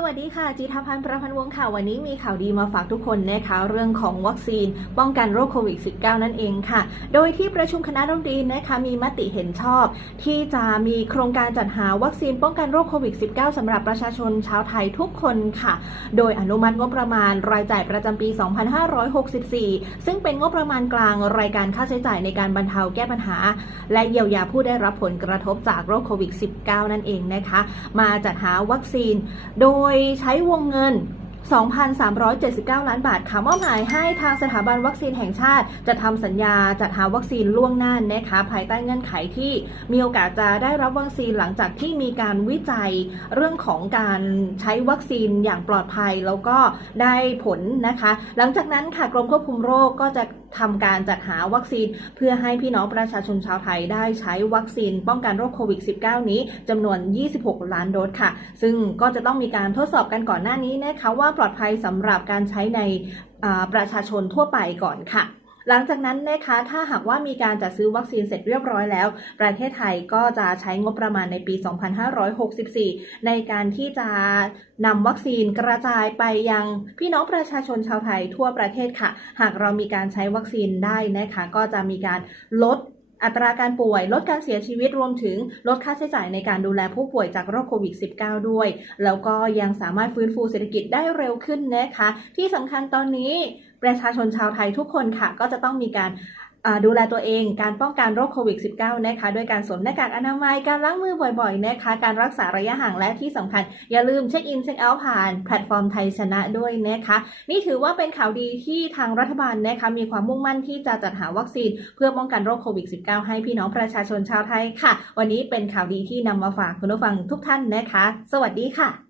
สวัสดีค่ะจีทพันธ์ประพันธ์วงศ์ค่ะวันนี้มีข่าวดีมาฝากทุกคนนะคะเรื่องของวัคซีน ป้องกันโรคโควิด -19 นั่นเองค่ะ โดยที่ประชุมคณะรัฐมนตรีนะคะมีมติเห็นชอบ ที่จะมีโครงการจัดหาวัคซีนป้องกันโรคโควิด -19 สำหรับประชาชนชาวไทยทุกคนค่ะ โดยอนุมัติงบประมาณรายจ่ายประจำปี 2564 ซึ่งเป็นงบประมาณกลางรายการค่าใช้จ่ายในการบรรเทาแก้ปัญหา และเยียวยาผู้ได้รับผลกระทบจากโรคโควิด -19 นั่นเองนะคะ มาจัดหาวัคซีนโดยใช้วงเงิน 2,379 ล้านบาทค่ะมอบหมายให้ทางสถาบันวัคซีนแห่งชาติ จะทำสัญญาจัดหาวัคซีนล่วงหน้านะคะ ภายใต้เงื่อนไขที่มีโอกาสจะได้รับวัคซีนหลังจากที่มีการวิจัยเรื่องของการใช้วัคซีนอย่างปลอดภัยแล้วก็ได้ผลนะคะ หลังจากนั้นค่ะกรมควบคุมโรคก็จะทำการจัดหาวัคซีน เพื่อให้พี่น้องประชาชนชาวไทยได้ใช้วัคซีน ป้องกันโรคโควิด -19 นี้จำนวน 26 ล้านโดสค่ะ ซึ่งก็จะต้องมีการทดสอบกันก่อนหน้านี้นะคะว่าปลอดภัยสำหรับการใช้ในประชาชนทั่วไปก่อนค่ะ หลังจากนั้นนะคะถ้าหากว่ามีการจัดซื้อวัคซีนเสร็จเรียบร้อยแล้ว ประเทศไทยก็จะใช้งบประมาณในปี 2564 ในการที่จะนำวัคซีนกระจายไปยังพี่น้องประชาชนชาวไทยทั่วประเทศค่ะ หากเรามีการใช้วัคซีนได้นะคะก็จะมีการลด อัตราการป่วยลดการเสียชีวิตรวมถึงลดค่าใช้จ่ายในการดูแลผู้ป่วยจากโรคโควิด -19 ด้วย แล้วก็ยังสามารถฟื้นฟูเศรษฐกิจได้เร็วขึ้นนะคะ ที่สำคัญตอนนี้ประชาชนชาวไทยทุกคนค่ะ ก็จะต้องมีการ ดูแลตัวเองการป้องกันโรคโควิด -19 นะคะด้วยการสวมหน้ากากอนามัยการล้างมือบ่อยๆนะคะการรักษาระยะห่างและที่สำคัญ อย่าลืมเช็คอินเช็คเอาท์ผ่านแพลตฟอร์มไทยชนะด้วยนะคะ นี่ถือว่าเป็นข่าวดีที่ทางรัฐบาลนะคะมีความมุ่งมั่นที่จะจัดหาวัคซีน เพื่อป้องกันโรคโควิด -19 ให้พี่น้องประชาชนชาวไทยค่ะ วันนี้เป็นข่าวดีที่นำมาฝากคุณผู้ฟังทุกท่านนะคะ สวัสดีค่ะ